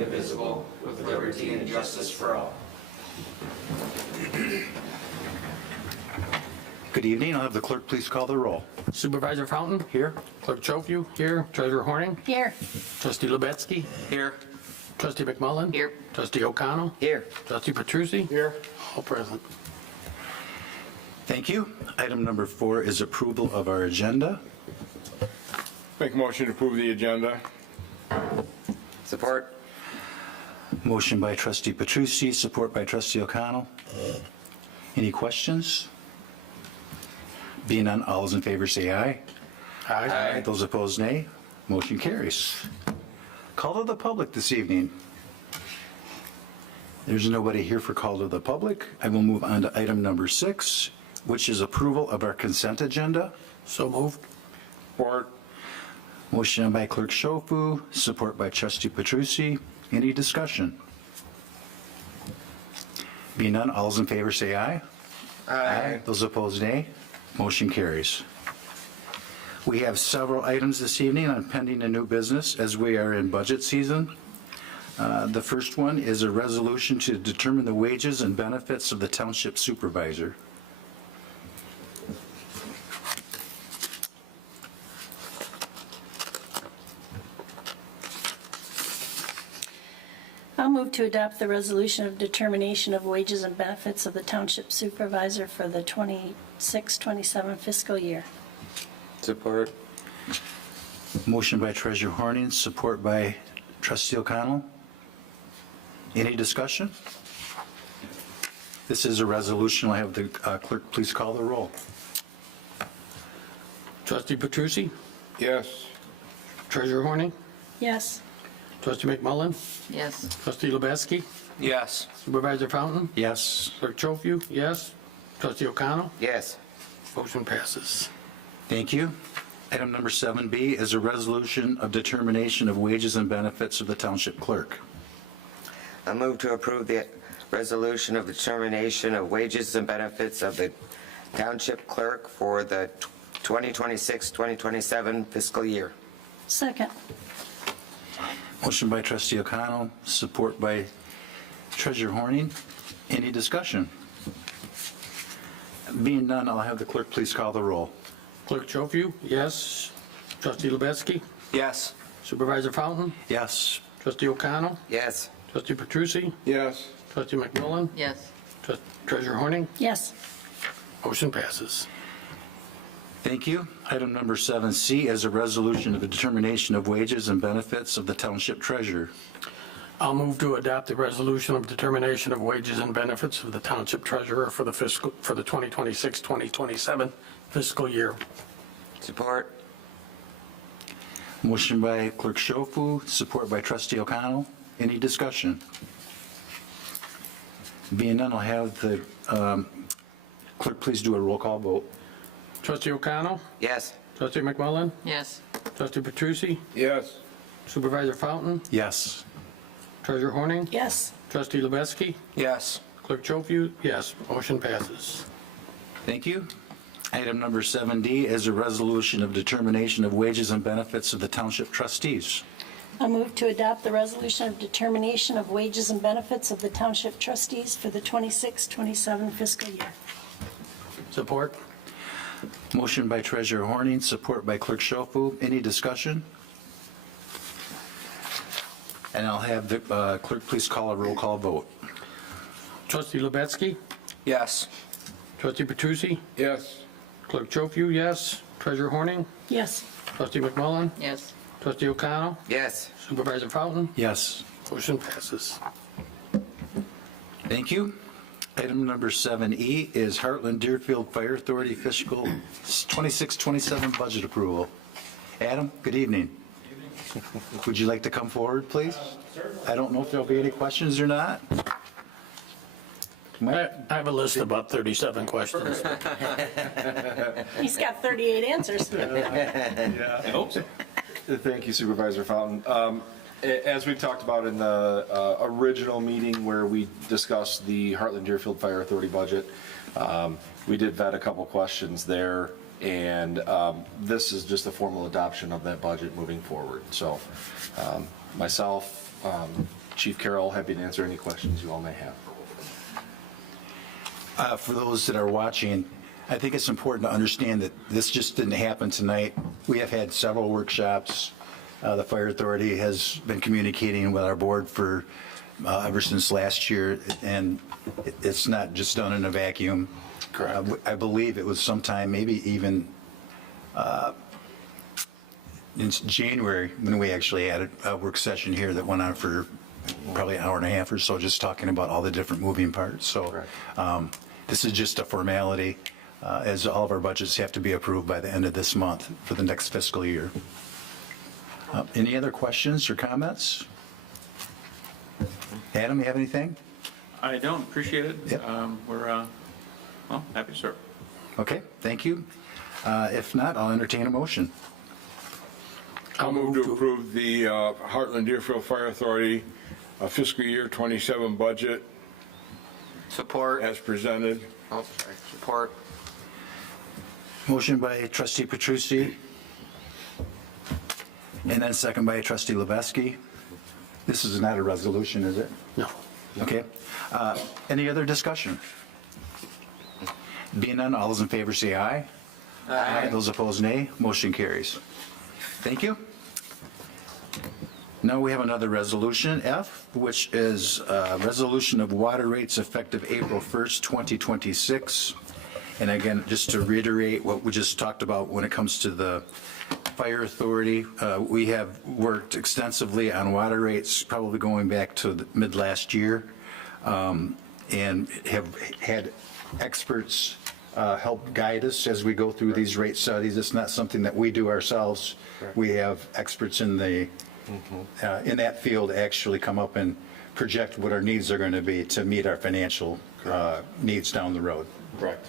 indivisible, with liberty and justice for all. Good evening. I'll have the clerk please call the roll. Supervisor Fountain? Here. Clerk Chofiu? Here. Treasurer Horning? Here. Trustee Lubetsky? Here. Trustee McMullen? Here. Trustee O'Connell? Here. Trustee Petrucci? Here. All present. Thank you. Item number 4 is approval of our agenda. Make a motion to approve the agenda. Support. Motion by trustee Petrucci, support by trustee O'Connell. Any questions? Being none, all those in favor say aye. Aye. Those opposed, nay. Motion carries. Call to the public this evening. There's nobody here for call to the public. I will move on to item number 6, which is approval of our consent agenda. So moved. Support. Motion by clerk Shofu, support by trustee Petrucci. Any discussion? Being none, all those in favor say aye. Aye. Those opposed, nay. Motion carries. We have several items this evening on pending and new business as we are in budget season. The first one is a resolution to determine the wages and benefits of the township supervisor. I'll move to adopt the resolution of determination of wages and benefits of the township supervisor for the 26-27 fiscal year. Support. Motion by treasurer Horning, support by trustee O'Connell. Any discussion? This is a resolution. I'll have the clerk please call the roll. Trustee Petrucci? Yes. Treasurer Horning? Yes. Trustee McMullen? Yes. Trustee Lubetsky? Yes. Supervisor Fountain? Yes. Clerk Chofiu? Yes. Trustee O'Connell? Yes. Motion passes. Thank you. Item number 7B is a resolution of determination of wages and benefits of the township clerk. I move to approve the resolution of determination of wages and benefits of the township clerk for the 2026-2027 fiscal year. Second. Motion by trustee O'Connell, support by treasurer Horning. Any discussion? Being none, I'll have the clerk please call the roll. Clerk Chofiu? Yes. Trustee Lubetsky? Yes. Supervisor Fountain? Yes. Trustee O'Connell? Yes. Trustee Petrucci? Yes. Trustee McMullen? Yes. Treasurer Horning? Yes. Motion passes. Thank you. Item number 7C is a resolution of the determination of wages and benefits of the township treasurer. I'll move to adopt the resolution of determination of wages and benefits of the township treasurer for the 2026-2027 fiscal year. Support. Motion by clerk Shofu, support by trustee O'Connell. Any discussion? Being none, I'll have the clerk please do a roll call vote. Trustee O'Connell? Yes. Trustee McMullen? Yes. Trustee Petrucci? Yes. Supervisor Fountain? Yes. Treasurer Horning? Yes. Trustee Lubetsky? Yes. Clerk Chofiu? Yes. Motion passes. Thank you. Item number 7D is a resolution of determination of wages and benefits of the township trustees. I'll move to adopt the resolution of determination of wages and benefits of the township trustees for the 26-27 fiscal year. Support? Motion by treasurer Horning, support by clerk Shofu. Any discussion? And I'll have the clerk please call a roll call vote. Trustee Lubetsky? Yes. Trustee Petrucci? Yes. Clerk Chofiu? Yes. Treasurer Horning? Yes. Trustee McMullen? Yes. Trustee O'Connell? Yes. Supervisor Fountain? Yes. Motion passes. Thank you. Item number 7E is Heartland Deerfield Fire Authority fiscal 26-27 budget approval. Adam, good evening. Would you like to come forward, please? I don't know if there'll be any questions or not. I have a list of about 37 questions. He's got 38 answers. I hope so. Thank you, Supervisor Fountain. As we've talked about in the original meeting where we discussed the Heartland Deerfield Fire Authority budget, we did vet a couple questions there, and this is just a formal adoption of that budget moving forward. So myself, Chief Carroll, happy to answer any questions you all may have. For those that are watching, I think it's important to understand that this just didn't happen tonight. We have had several workshops. The Fire Authority has been communicating with our board for ever since last year, and it's not just done in a vacuum. Correct. I believe it was sometime, maybe even in January, when we actually had a work session here that went on for probably an hour and a half or so, just talking about all the different moving parts. So Correct. this is just a formality, as all of our budgets have to be approved by the end of this month for the next fiscal year. Any other questions or comments? Adam, you have anything? I don't, appreciate it. Yep. We're, well, happy to serve. Okay, thank you. If not, I'll entertain a motion. I'll move to approve the Heartland Deerfield Fire Authority fiscal year 27 budget Support. as presented. Oh, sorry. Support. Motion by trustee Petrucci, and then second by trustee Levesky. This is not a resolution, is it? No. Okay. Any other discussion? Being none, all those in favor say aye. Aye. Those opposed, nay. Motion carries. Thank you. Now we have another resolution, F, which is a resolution of water rates effective April 1st, 2026. And again, just to reiterate what we just talked about when it comes to the Fire Authority, we have worked extensively on water rates, probably going back to the mid last year, and have had experts help guide us as we go through these rate studies. It's not something that we do ourselves. We have experts in the in that field actually come up and project what our needs are going to be to meet our financial needs down the road. Correct.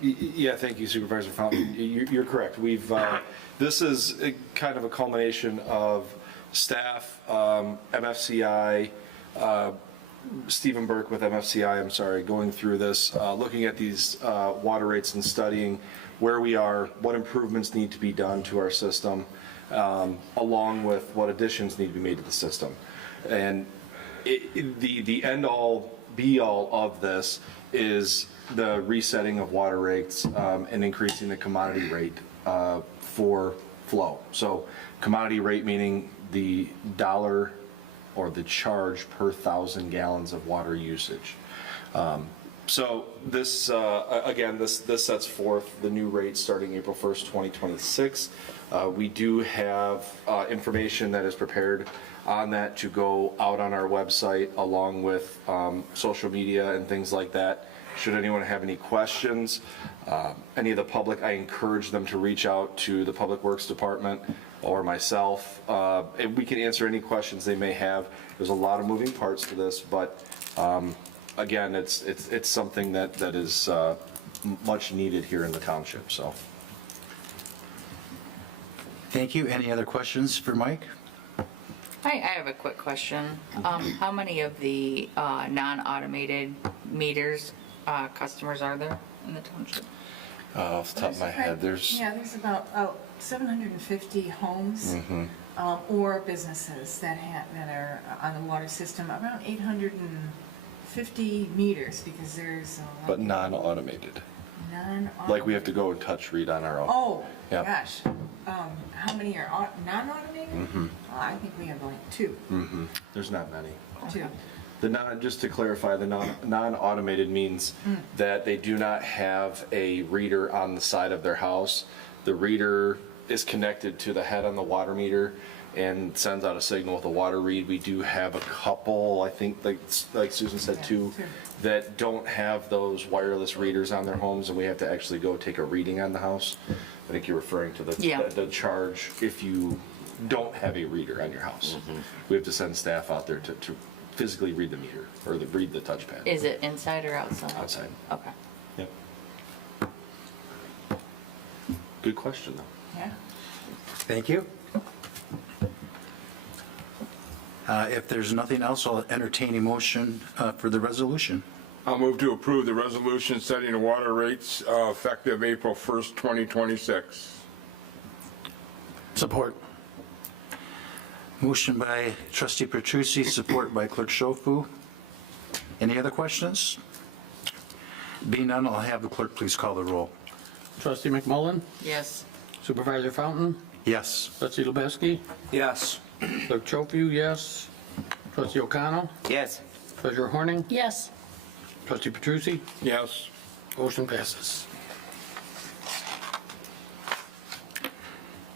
Yeah, thank you, Supervisor Fountain. You're correct. We've, this is kind of a culmination of staff, MFCI, Stephen Burke with MFCI, I'm sorry, going through this, looking at these water rates and studying where we are, what improvements need to be done to our system, along with what additions need to be made to the system. And the end-all, be-all of this is the resetting of water rates and increasing the commodity rate for flow. So commodity rate meaning the dollar or the charge per 1,000 gallons of water usage. So this, again, this sets forth the new rates starting April 1st, 2026. We do have information that is prepared on that to go out on our website along with social media and things like that. Should anyone have any questions, any of the public, I encourage them to reach out to the Public Works Department or myself. And we can answer any questions they may have. There's a lot of moving parts to this, but again, it's something that is much needed here in the township, so. Thank you. Any other questions for Mike? I have a quick question. How many of the non-automated meters customers are there in the township? Off the top of my head, there's, Yeah, there's about 750 homes or businesses that are on the water system, around 850 meters, because there's a lot but non-automated. non-automated. Like we have to go and touch read on our own. Oh, Yep. gosh. How many are non-automated? I think we have like two. There's not many. Two. Just to clarify, the non-automated means that they do not have a reader on the side of their house. The reader is connected to the head on the water meter and sends out a signal with a water read. We do have a couple, I think, like Susan said, two, that don't have those wireless readers on their homes, and we have to actually go take a reading on the house. I think you're referring to the charge if you don't have a reader on your house. We have to send staff out there to physically read the meter, or read the touchpad. Is it inside or outside? Outside. Okay. Yep. Good question, though. Yeah. Thank you. If there's nothing else, I'll entertain a motion for the resolution. I'll move to approve the resolution setting the water rates effective April 1st, 2026. Support. Motion by trustee Petrucci, support by clerk Schofu. Any other questions? Being none, I'll have the clerk please call the roll. Trustee McMullen? Yes. Supervisor Fountain? Yes. Trustee Lubowski? Yes. Clerk Chopu, yes. Trustee O'Connell? Yes. Treasurer Horning? Yes. Trustee Petrucci? Yes. Motion passes.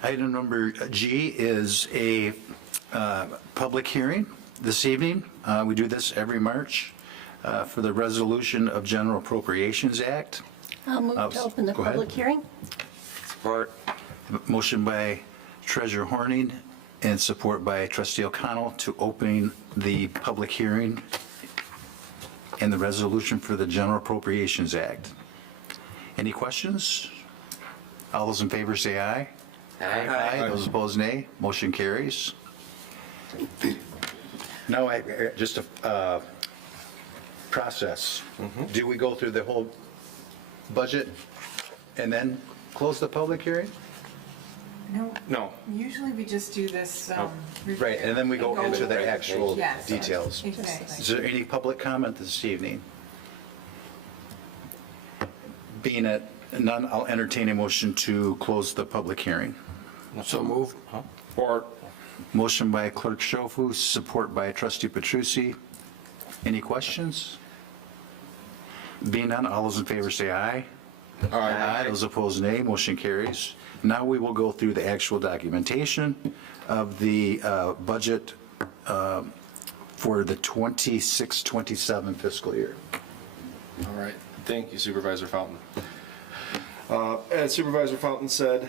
Item number G is a public hearing this evening. We do this every March for the resolution of General Appropriations Act. I'll move to open the Go ahead. public hearing. Support. Motion by Treasurer Horning and support by Trustee O'Connell to opening the public hearing and the resolution for the General Appropriations Act. Any questions? All those in favor say aye. Aye. Those opposed, nay. Motion carries. Now, just a process. Do we go through the whole budget and then close the public hearing? No, No. usually we just do this. review Right, and then we go into the over it. actual Yes, details. Exactly. Is there any public comment this evening? Being at none, I'll entertain a motion to close the public hearing. So moved. Support. Motion by Clerk Schofu, support by Trustee Petrucci. Any questions? Being none, all those in favor say aye. Aye. Those opposed, nay. Motion carries. Now we will go through the actual documentation of the budget for the 26-27 fiscal year. All right, thank you Supervisor Fountain. As Supervisor Fountain said,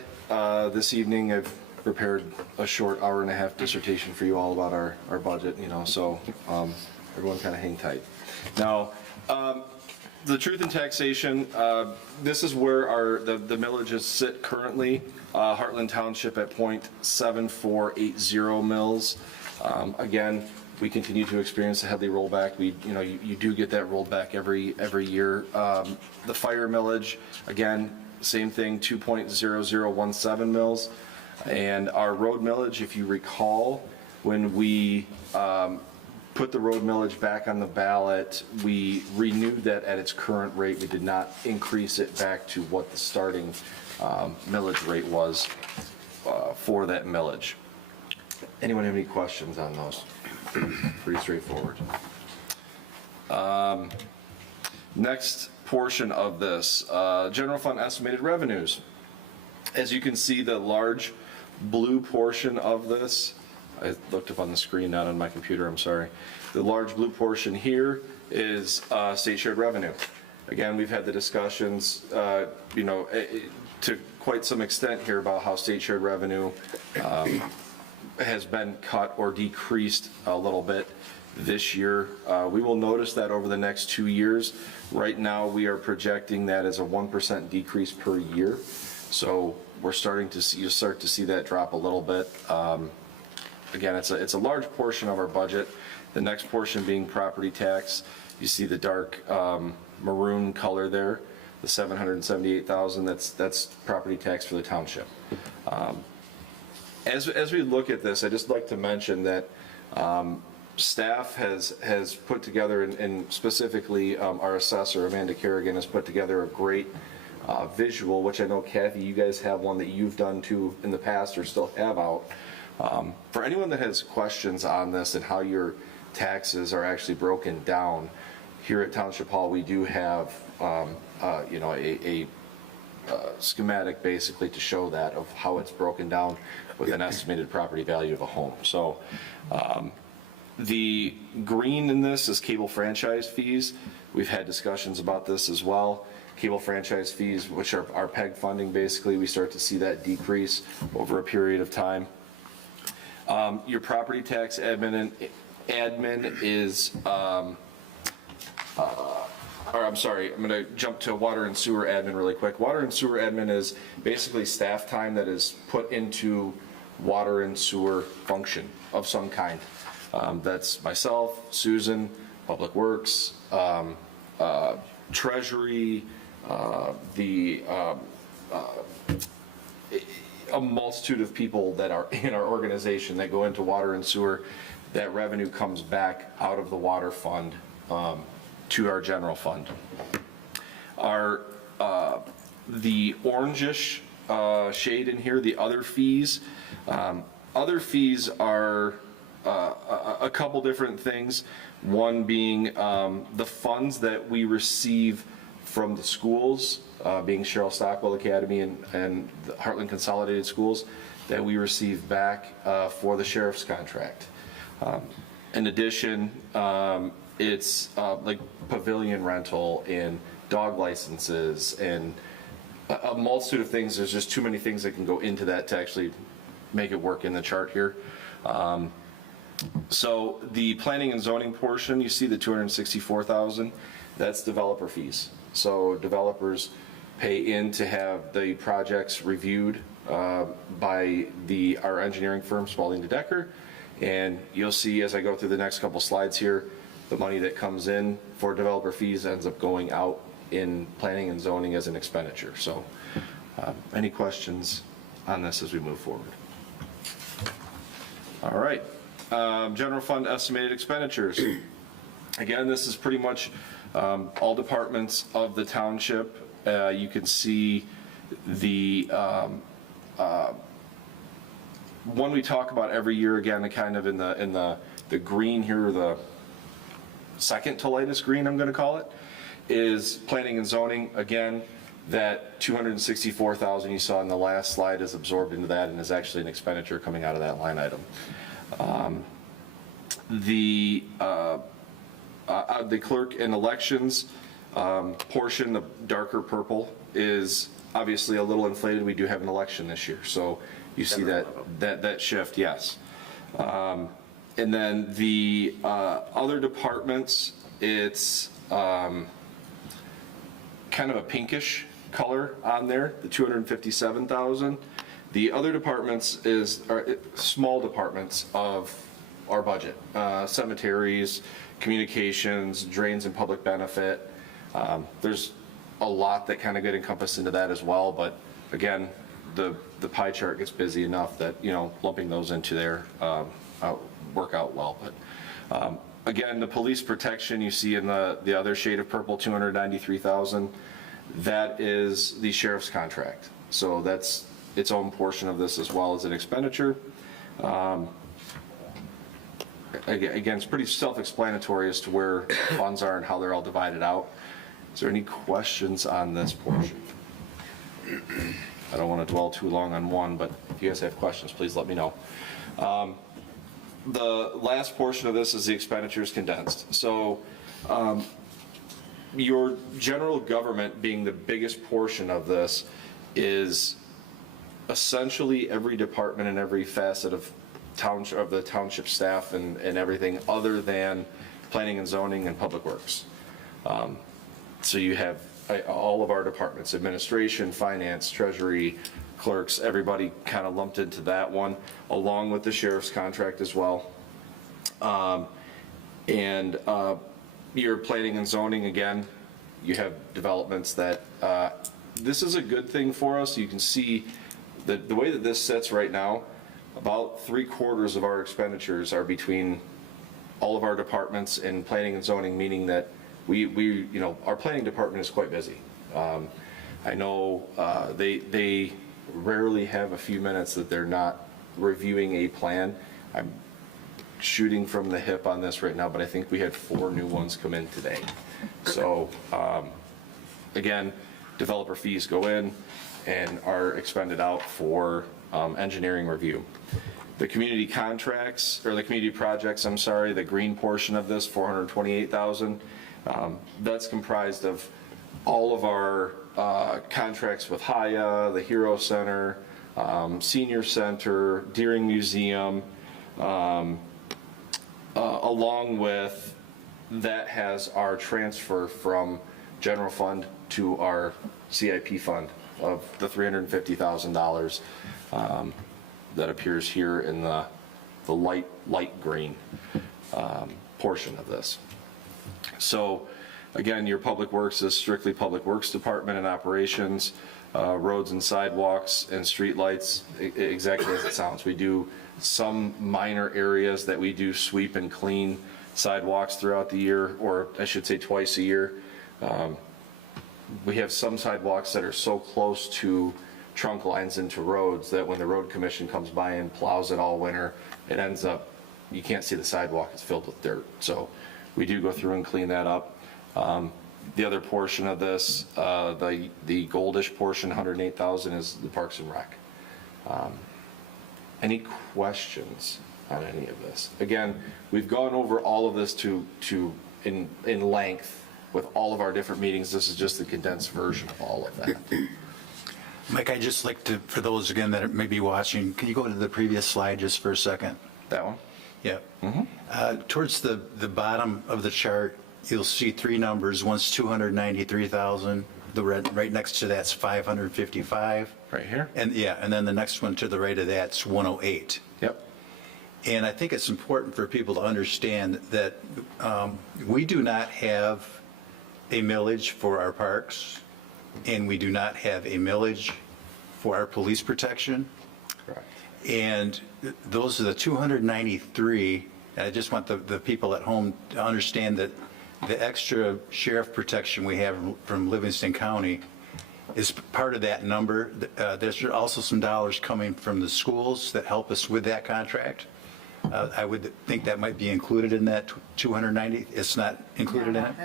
this evening I've prepared a short hour-and-a-half dissertation for you all about our budget, so everyone kind of hang tight. Now, the truth in taxation, this is where the millages sit currently. Heartland Township at .7480 mills. Again, we continue to experience a heavy rollback. You do get that rolled back every year. The fire millage, again, same thing, 2.0017 mils. And our road millage, if you recall, when we put the road millage back on the ballot, we renewed that at its current rate. We did not increase it back to what the starting millage rate was for that millage. Anyone have any questions on those? Pretty straightforward. Next portion of this, general fund estimated revenues. As you can see, the large blue portion of this, I looked up on the screen, not on my computer, I'm sorry. The large blue portion here is state shared revenue. Again, we've had the discussions, to quite some extent here about how state shared revenue has been cut or decreased a little bit this year. We will notice that over the next 2 years. Right now, we are projecting that as a 1% decrease per year. So we're starting to see, you start to see that drop a little bit. Again, it's a large portion of our budget. The next portion being property tax. You see the dark maroon color there, the $778,000. That's property tax for the township. As we look at this, I'd just like to mention that staff has put together, and specifically our assessor, Amanda Kerrigan, has put together a great visual, which I know, Kathy, you guys have one that you've done too in the past or still have out. For anyone that has questions on this and how your taxes are actually broken down, here at Township Hall, we do have a schematic basically to show that of how it's broken down with an estimated property value of a home. So the green in this is cable franchise fees. We've had discussions about this as well. Cable franchise fees, which are our PEG funding, basically, we start to see that decrease over a period of time. Your property tax admin is, or I'm sorry, I'm going to jump to water and sewer admin really quick. Water and sewer admin is basically staff time that is put into water and sewer function of some kind. That's myself, Susan, Public Works, Treasury, a multitude of people that are in our organization that go into water and sewer. That revenue comes back out of the water fund to our general fund. Our, the orangish shade in here, the other fees are a couple different things. One being the funds that we receive from the schools, being Cheryl Stockwell Academy and the Heartland Consolidated Schools, that we receive back for the sheriff's contract. In addition, it's like pavilion rental and dog licenses and a multitude of things. There's just too many things that can go into that to actually make it work in the chart here. So the planning and zoning portion, you see the 264,000, that's developer fees. So developers pay in to have the projects reviewed by our engineering firm, Spalding Decker. And you'll see as I go through the next couple slides here, the money that comes in for developer fees ends up going out in planning and zoning as an expenditure. So any questions on this as we move forward? All right. General fund estimated expenditures. Again, this is pretty much all departments of the township. You can see the one we talk about every year, again, kind of in the green here, the second to lightest green, I'm going to call it, is planning and zoning. Again, that 264,000 you saw in the last slide is absorbed into that and is actually an expenditure coming out of that line item. The clerk and elections portion, the darker purple, is obviously a little inflated. We do have an election this year, so you see that shift, yes. And then the other departments, it's kind of a pinkish color on there, the 257,000. The other departments are small departments of our budget, cemeteries, communications, drains and public benefit. There's a lot that kind of get encompassed into that as well, but again, the pie chart gets busy enough that, you know, lumping those into there work out well. But again, the police protection you see in the other shade of purple, 293,000, that is the sheriff's contract. So that's its own portion of this as well as an expenditure. Again, it's pretty self-explanatory as to where funds are and how they're all divided out. Is there any questions on this portion? I don't want to dwell too long on one, but if you guys have questions, please let me know. The last portion of this is the expenditures condensed. So your general government being the biggest portion of this is essentially every department and every facet of the township staff and everything other than planning and zoning and public works. So you have all of our departments, administration, finance, treasury, clerks, everybody kind of lumped into that one, along with the sheriff's contract as well. And your planning and zoning, again, you have developments that, this is a good thing for us. You can see that the way that this sits right now, about 3/4 of our expenditures are between all of our departments and planning and zoning, meaning that we you know, our planning department is quite busy. I know they rarely have a few minutes that they're not reviewing a plan. I'm shooting from the hip on this right now, but I think we had 4 new ones come in today. So again, developer fees go in and are expended out for engineering review. The community contracts, or the community projects, I'm sorry, the green portion of this, 428,000, that's comprised of all of our contracts with Haya, the Hero Center, Senior Center, Deering Museum, along with that has our transfer from general fund to our CIP fund of the $350,000 that appears here in the light green portion of this. So Again, your Public Works is strictly Public Works Department and operations, roads and sidewalks and streetlights, exactly as it sounds. We do some minor areas that we do sweep and clean sidewalks throughout the year, or I should say twice a year. We have some sidewalks that are so close to trunk lines into roads that when the road commission comes by and plows it all winter, it ends up, you can't see the sidewalk, it's filled with dirt. So we do go through and clean that up. The other portion of this, the goldish portion, 108,000, is the Parks and Rec. Any questions on any of this? Again, we've gone over all of this in length with all of our different meetings. This is just the condensed version of all of that. Mike, I'd just like to, for those again that may be watching, can you go to the previous slide just for a second? That one? Yeah. Towards the bottom of the chart, you'll see three numbers. One's 293,000. The right next to that's 555. Right here? And yeah, and then the next one to the right of that's 108. Yep. And I think it's important for people to understand that we do not have a millage for our parks, and we do not have a millage for our police protection. Correct. And those are the 293. And I just want the people at home to understand that the extra sheriff protection we have from Livingston County is part of that number. There's also some dollars coming from the schools that help us with that contract. I would think that might be included in that 290. It's not included in it?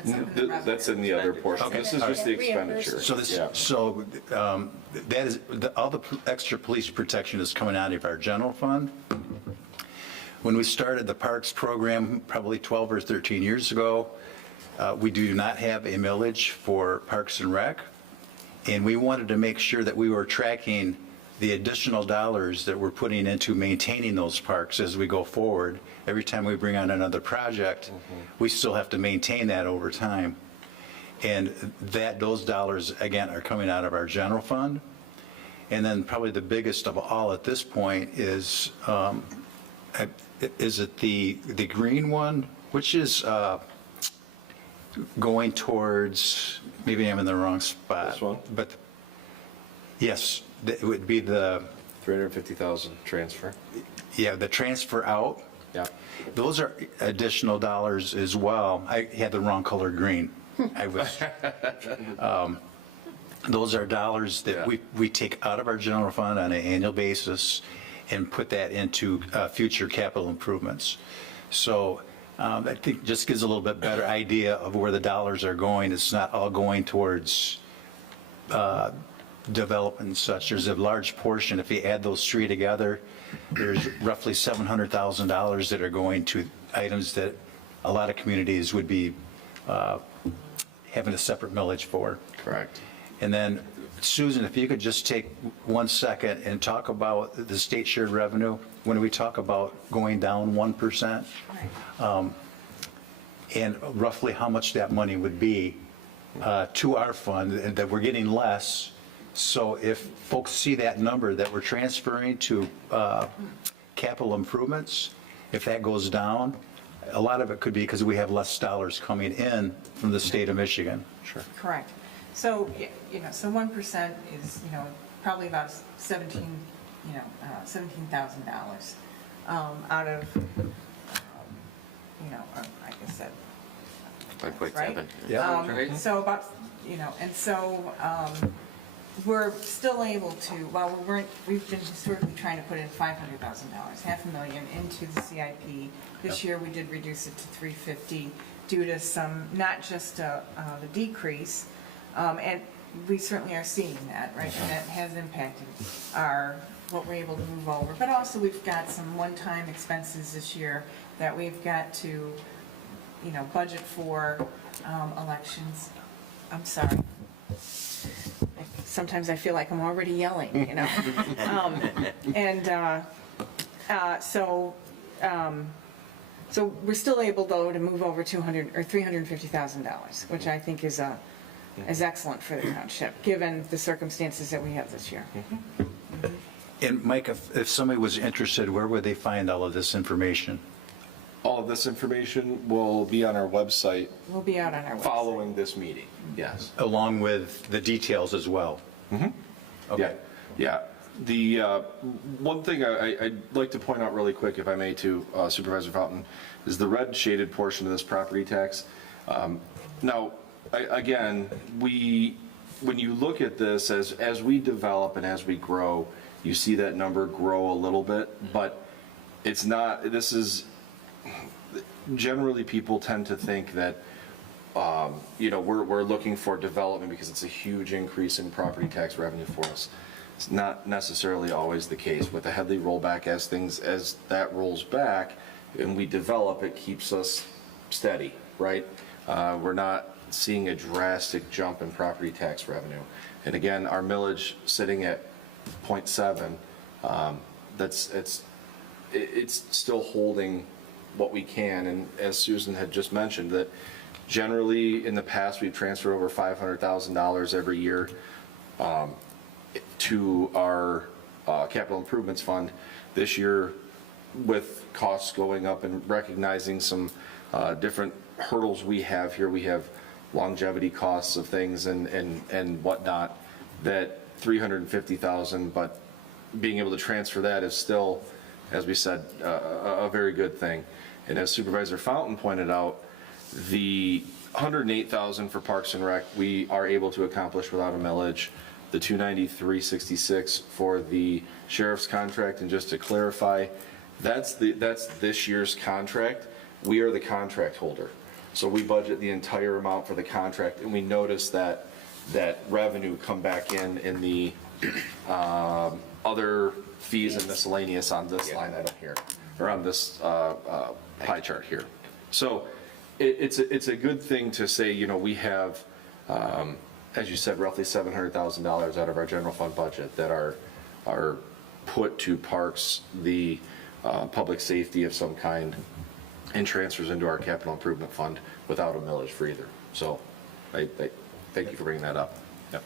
That's in the other portion. Okay. This is just the expenditure. So this, Yeah. that is, all the extra police protection is coming out of our general fund. When we started the parks program probably 12 or 13 years ago, we do not have a millage for Parks and Rec, and we wanted to make sure that we were tracking the additional dollars that we're putting into maintaining those parks as we go forward. Every time we bring on another project, we still have to maintain that over time. And those dollars, again, are coming out of our general fund. And then probably the biggest of all at this point is it the green one, which is going towards, maybe I'm in the wrong spot. This one? But, yes, it would be the, 350,000 transfer. yeah, the transfer out. Yeah. Those are additional dollars as well. I had the wrong color green. I was, those are dollars that we take out of our general fund on an annual basis and put that into future capital improvements. So I think just gives a little bit better idea of where the dollars are going. It's not all going towards development and such. There's a large portion, if you add those three together, there's roughly $700,000 that are going to items that a lot of communities would be having a separate millage for. Correct. And then, Susan, if you could just take 1 second and talk about the state shared revenue, when we talk about going down 1%, and roughly how much that money would be to our fund, and that we're getting less. So if folks see that number that we're transferring to capital improvements, if that goes down, a lot of it could be because we have less dollars coming in from the state of Michigan. Sure. Correct. So, so 1% is, probably about $17,000 out of, like I said, 1.7. right? Yeah. So about, and so we're still able to, while we've been historically trying to put in $500,000, $500,000 into the CIP. This year we did reduce it to $350,000 due to some, not just the decrease, and we certainly are seeing that, right? And that has impacted what we're able to move over. But also we've got some one-time expenses this year that we've got to, budget for elections. I'm sorry. Sometimes I feel like I'm already yelling, So we're still able, though, to move over $350,000, which I think is excellent for the township, given the circumstances that we have this year. And Mike, if somebody was interested, where would they find all of this information? All of this information will be on our website Will be out on our website. following this meeting, yes. Along with the details as well. Okay. Yeah. The one thing I'd like to point out really quick, if I may, to Supervisor Fountain, is the red shaded portion of this property tax. Now, again, when you look at this, as we develop and as we grow, you see that number grow a little bit, but it's not, this is, generally people tend to think that, we're looking for development because it's a huge increase in property tax revenue for us. It's not necessarily always the case. With the Headley rollback, as that rolls back and we develop, it keeps us steady, right? We're not seeing a drastic jump in property tax revenue. And again, our millage sitting at 0.7, it's still holding what we can. And as Susan had just mentioned, that generally in the past, we've transferred over $500,000 every year to our capital improvements fund. This year, with costs going up and recognizing some different hurdles we have here, we have longevity costs of things and whatnot, that $350,000, but being able to transfer that is still, as we said, a very good thing. And as Supervisor Fountain pointed out, the $108,000 for Parks and Rec, we are able to accomplish without a millage. The $293,66 for the sheriff's contract, and just to clarify, that's this year's contract. We are the contract holder. So we budget the entire amount for the contract, and we notice that revenue come back in the other fees and miscellaneous on this line item here, or on this pie chart here. So it's a good thing to say, we have, as you said, roughly $700,000 out of our general fund budget that are put to parks, the public safety of some kind, and transfers into our capital improvement fund without a millage for either. So I thank you for bringing that up. Yep.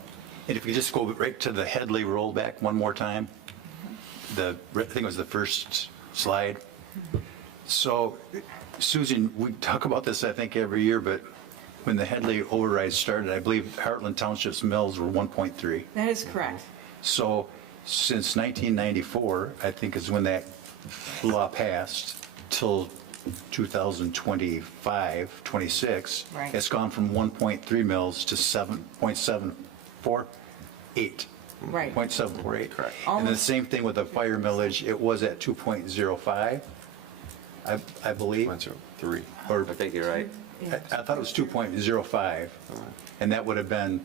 And if you just go right to the Headley rollback one more time, I think it was the first slide. So, Susan, we talk about this, I think, every year, but when the Headley override started, I believe Heartland Township's mills were 1.3. That is correct. So, since 1994, I think is when that law passed, till 2025, 26, Right. it's gone from 1.3 mils to 7.748. Right. 0.748. Correct. And the same thing with the fire millage, it was at 2.05, I believe. 1.03. Or, I think you're right. I thought it was 2.05, and that would have been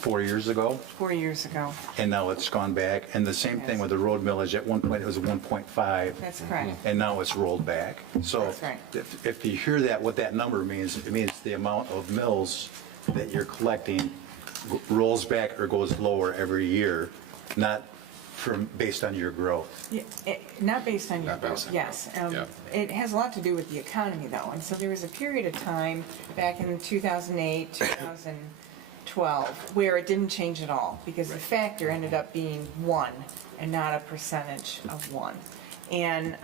4 years ago, 4 years ago. and now it's gone back. And the same thing with the road millage, at one point it was 1.5, That's correct. and now it's rolled back. So That's right. if you hear that, what that number means, it means the amount of mills that you're collecting rolls back or goes lower every year, not based on your growth. Yeah, not based on your Not based growth, on yes. Yeah. It has a lot to do with the economy, though. And so there was a period of time back in 2008, 2012, where it didn't change at all, because the factor ended up being 1 and not a percentage of 1. And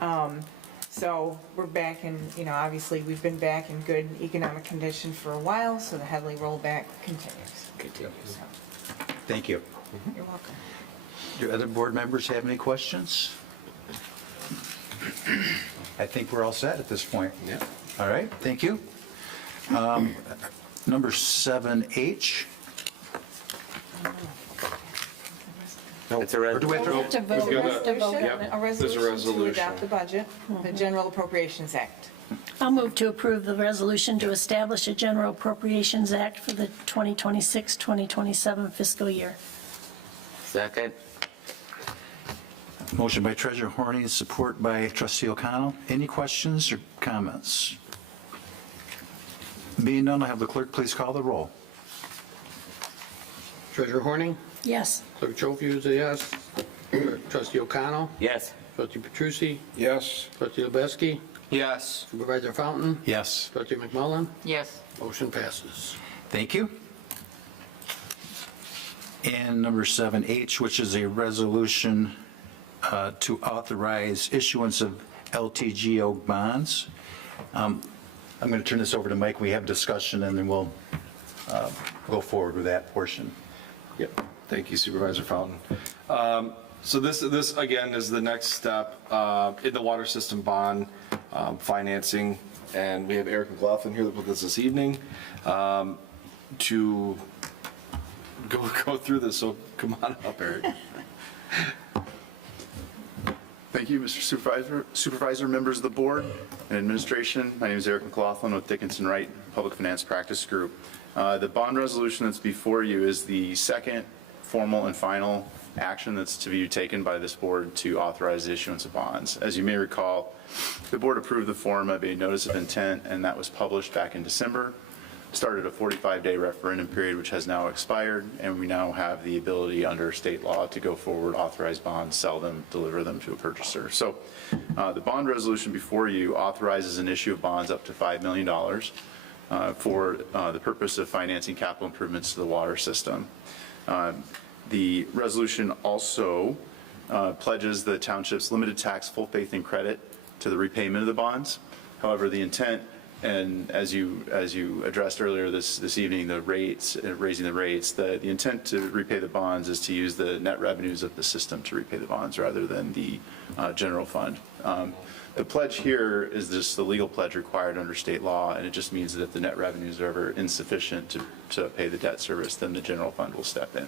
so we're back in, obviously, we've been back in good economic condition for a while, so the Headley rollback continues. So, Thank you. you're welcome. Do other board members have any questions? I think we're all set at this point. Yeah. All right, thank you. Number 7H. It's a Or do we have We to- have to vote. We've got We have to vote on it. A resolution to resolution. adopt the budget, the General Appropriations Act. I'll move to approve the resolution to establish a General Appropriations Act for the 2026-2027 fiscal year. Second. Motion by Treasurer Horning, support by Trustee O'Connell. Any questions or comments? Being none, I'll have the clerk please call the roll. Treasurer Horning, Yes. Clerk Schofield is a yes. Trustee O'Connell, Yes. Trustee Petrucci, Yes. Trustee Lubetsky, Yes. Supervisor Fountain, Yes. Trustee McMullen, Yes. motion passes. Thank you. And number 7H, which is a resolution to authorize issuance of LTGO bonds. I'm going to turn this over to Mike. We have discussion, and then we'll go forward with that portion. Yep. Thank you, Supervisor Fountain. So this again is the next step in the water system bond financing, and we have Eric McLaughlin here with us this evening to go through this. So come on up, Eric. Thank you, Mr. Supervisor, members of the board and administration. My name is Eric McLaughlin with Dickinson Wright Public Finance Practice Group. The bond resolution that's before you is the second formal and final action that's to be taken by this board to authorize the issuance of bonds. As you may recall, the board approved the form of a notice of intent, and that was published back in December. Started a 45-day referendum period, which has now expired, and we now have the ability under state law to go forward, authorize bonds, sell them, deliver them to a purchaser. So the bond resolution before you authorizes an issue of bonds up to $5 million for the purpose of financing capital improvements to the water system. The resolution also pledges the township's limited tax full faith and credit to the repayment of the bonds. However, the intent, and as you addressed earlier this evening, the rates, raising the rates, the intent to repay the bonds is to use the net revenues of the system to repay the bonds rather than the general fund. The pledge here is just the legal pledge required under state law, and it just means that if the net revenues are ever insufficient to pay the debt service, then the general fund will step in.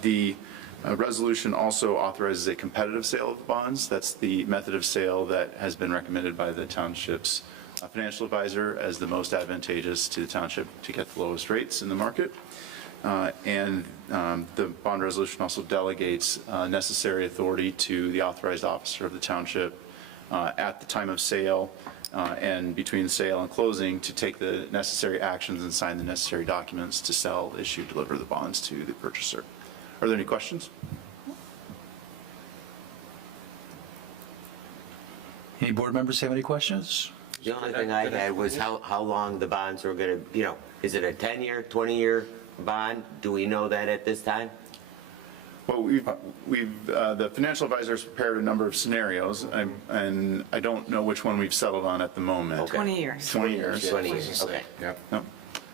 The resolution also authorizes a competitive sale of bonds. That's the method of sale that has been recommended by the township's financial advisor as the most advantageous to the township to get the lowest rates in the market. And the bond resolution also delegates necessary authority to the authorized officer of the township at the time of sale and between sale and closing to take the necessary actions and sign the necessary documents to sell, issue, deliver the bonds to the purchaser. Are there any questions? Any board members have any questions? The only thing I had was how long the bonds were going to, is it a 10-year, 20-year bond? Do we know that at this time? Well, the financial advisor has prepared a number of scenarios, and I don't know which one we've settled on at the moment. Okay. 20 years. 20 years. 20 years, okay. Yep. No.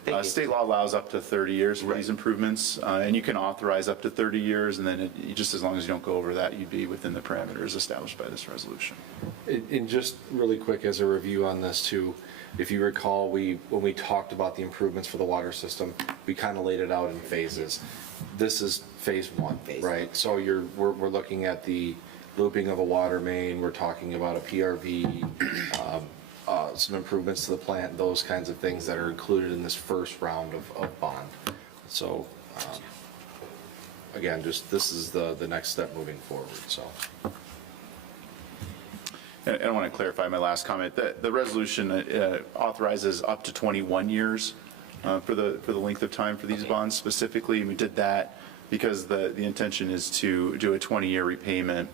Thank you. State law allows up to 30 years for these improvements, and you can authorize up to 30 years, and then just as long as you don't go over that, you'd be within the parameters established by this resolution. And just really quick as a review on this too, if you recall, when we talked about the improvements for the water system, we kind of laid it out in phases. This is phase one, right? So we're looking at the looping of a water main, we're talking about a PRV, some improvements to the plant, those kinds of things that are included in this first round of bond. So again, just this is the next step moving forward, so. And I want to clarify my last comment. The resolution authorizes up to 21 years for the length of time for these bonds specifically. And we did that because the intention is to do a 20-year repayment.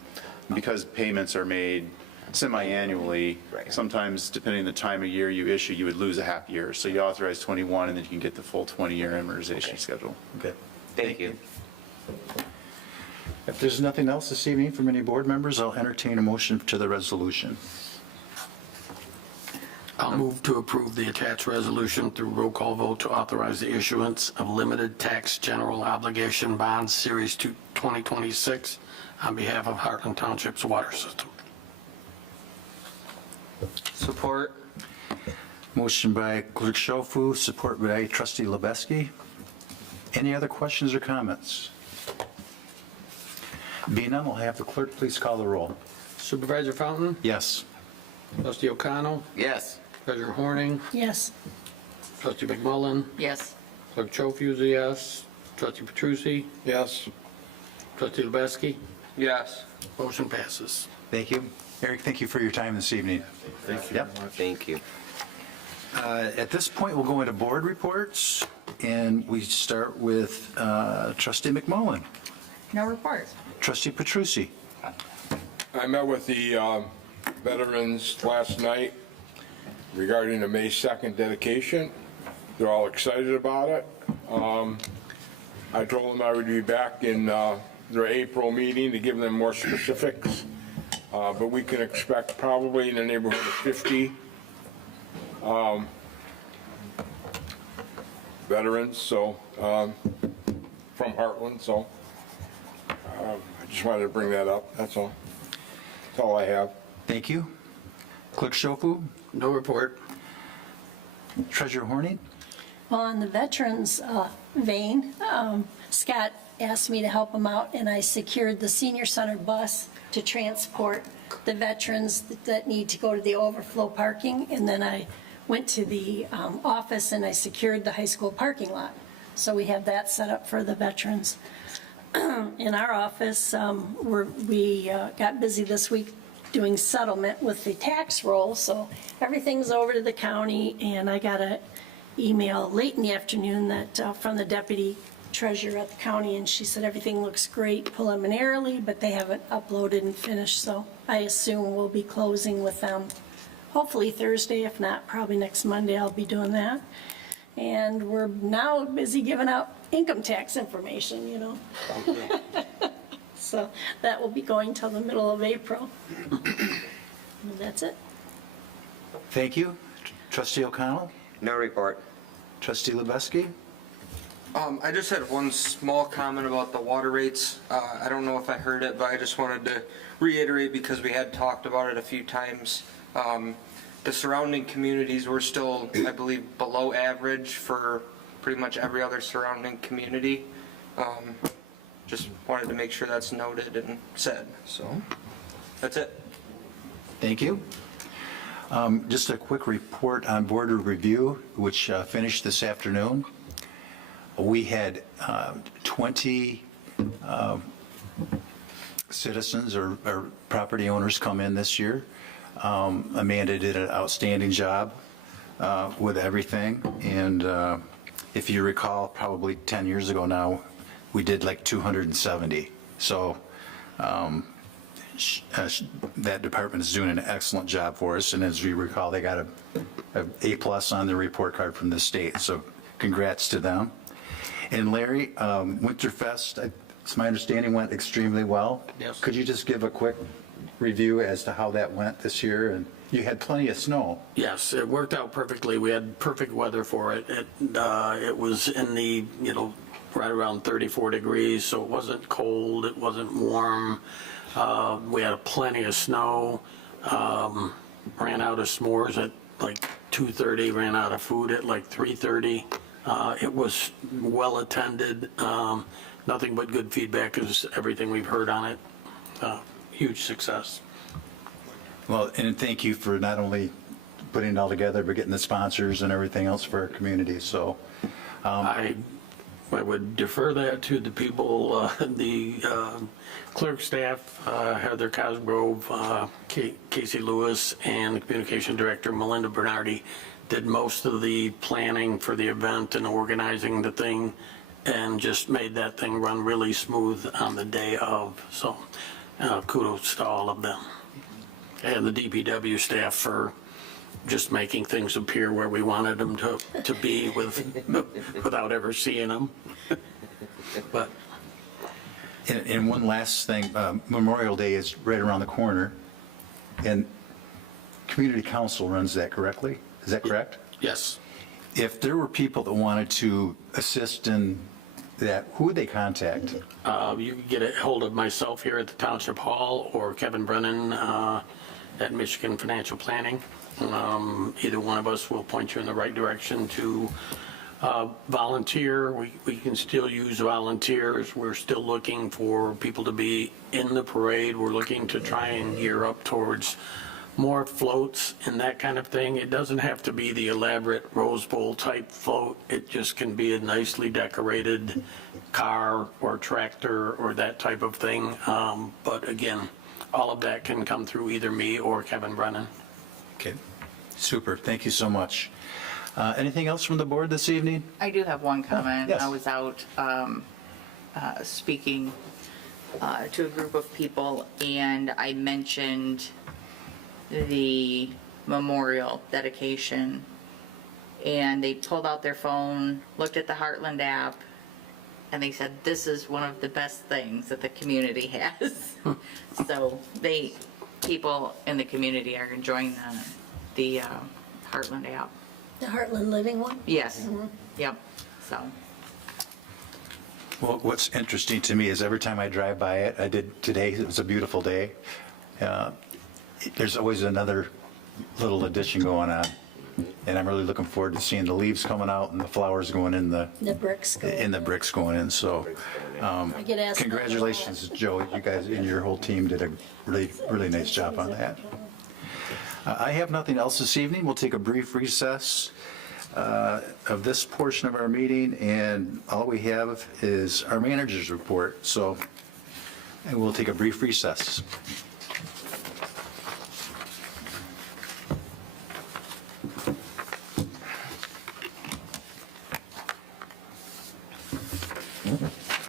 Because payments are made semi-annually, sometimes depending on the time of year you issue, you would lose a half year. So you authorize 21, and then you can get the full 20-year amortization schedule. Okay. Thank you. If there's nothing else this evening from any board members, I'll entertain a motion to the resolution. I'll move to approve the attached resolution through roll call vote to authorize the issuance of limited tax general obligation bonds, Series 2026, on behalf of Heartland Township's water system. Support. Motion by Clerk Schofu, support by Trustee Lebeski. Any other questions or comments? Being none, we'll have the clerk please call the roll. Supervisor Fountain? Yes. Trustee O'Connell? Yes. Treasurer Horning? Yes. Trustee McMullen? Yes. Clerk Schofield, yes. Trustee Petrucci? Yes. Trustee Lebeski? Yes. Motion passes. Thank you. Eric, thank you for your time this evening. Thank you Yep. very much. Thank you. At this point, we'll go into board reports, and we start with Trustee McMullen. No report. Trustee Petrucci. I met with the veterans last night regarding the May 2nd dedication. They're all excited about it. I told them I would be back in their April meeting to give them more specifics but we can expect probably in the neighborhood of 50 veterans, so, from Heartland, so I just wanted to bring that up, that's all. That's all I have. Thank you. Clerk Schofu, No report. Treasurer Horning. Well, on the veterans vein, Scott asked me to help him out, and I secured the senior center bus to transport the veterans that need to go to the overflow parking, and then I went to the office and I secured the high school parking lot. So we have that set up for the veterans. In our office, we got busy this week doing settlement with the tax roll, so everything's over to the county, and I got an email late in the afternoon that from the deputy treasurer at the county, and she said everything looks great preliminarily, but they haven't uploaded and finished, so I assume we'll be closing with them hopefully Thursday, if not probably next Monday I'll be doing that. And we're now busy giving out income tax information, you know. So that will be going till the middle of April. And that's it. Thank you. Trustee O'Connell, No report. Trustee Lubeski. I just had one small comment about the water rates. I don't know if I heard it, but I just wanted to reiterate because we had talked about it a few times. The surrounding communities were still, I believe, below average for pretty much every other surrounding community. Just wanted to make sure that's noted and said, so that's it. Thank you. Just a quick report on board review, which finished this afternoon. We had 20 citizens or property owners come in this year. Amanda did an outstanding job with everything, and if you recall, probably 10 years ago now, we did like 270. So that department is doing an excellent job for us, and as we recall, they got a A+ on their report card from the state, so congrats to them. And Larry, Winterfest, it's my understanding, went extremely well. Yes. Could you just give a quick review as to how that went this year? And you had plenty of snow. Yes, it worked out perfectly. We had perfect weather for it. It was in the, right around 34 degrees, so it wasn't cold, it wasn't warm. We had plenty of snow. Ran out of s'mores at like 2:30, ran out of food at like 3:30. It was well attended. Nothing but good feedback is everything we've heard on it. Huge success. Well, and thank you for not only putting it all together, but getting the sponsors and everything else for our community, so. I would defer that to the people, the clerk staff, Heather Cosgrove, Casey Lewis, and the communication director, Melinda Bernardi, did most of the planning for the event and organizing the thing, and just made that thing run really smooth on the day of. So kudos to all of them. And the DPW staff for just making things appear where we wanted them to be without ever seeing them. But And one last thing, Memorial Day is right around the corner, and Community Council runs that correctly? Is that correct? yes, If there were people that wanted to assist in that, who would they contact? you can get a hold of myself here at the Township Hall or Kevin Brennan at Michigan Financial Planning. Either one of us will point you in the right direction to volunteer. We can still use volunteers. We're still looking for people to be in the parade. We're looking to try and gear up towards more floats and that kind of thing. It doesn't have to be the elaborate Rose Bowl type float. It just can be a nicely decorated car or tractor or that type of thing. But again, all of that can come through either me or Kevin Brennan. Okay, super, thank you so much. Anything else from the board this evening? I do have one comment. yes. I was out speaking to a group of people, and I mentioned the memorial dedication, and they pulled out their phone, looked at the Heartland app, and they said, this is one of the best things that the community has. So they people in the community are enjoying the Heartland app. The Heartland Living one? Yes, yep, so. Well, what's interesting to me is every time I drive by it, I did today, it was a beautiful day. There's always another little addition going on. And I'm really looking forward to seeing the leaves coming out and the flowers going in the Bricks go. bricks going in. So I get asked. congratulations, Joey. You guys and your whole team did a really, really nice job on that. I have nothing else this evening. We'll take a brief recess of this portion of our meeting, and all we have is our manager's report. So we'll take a brief recess.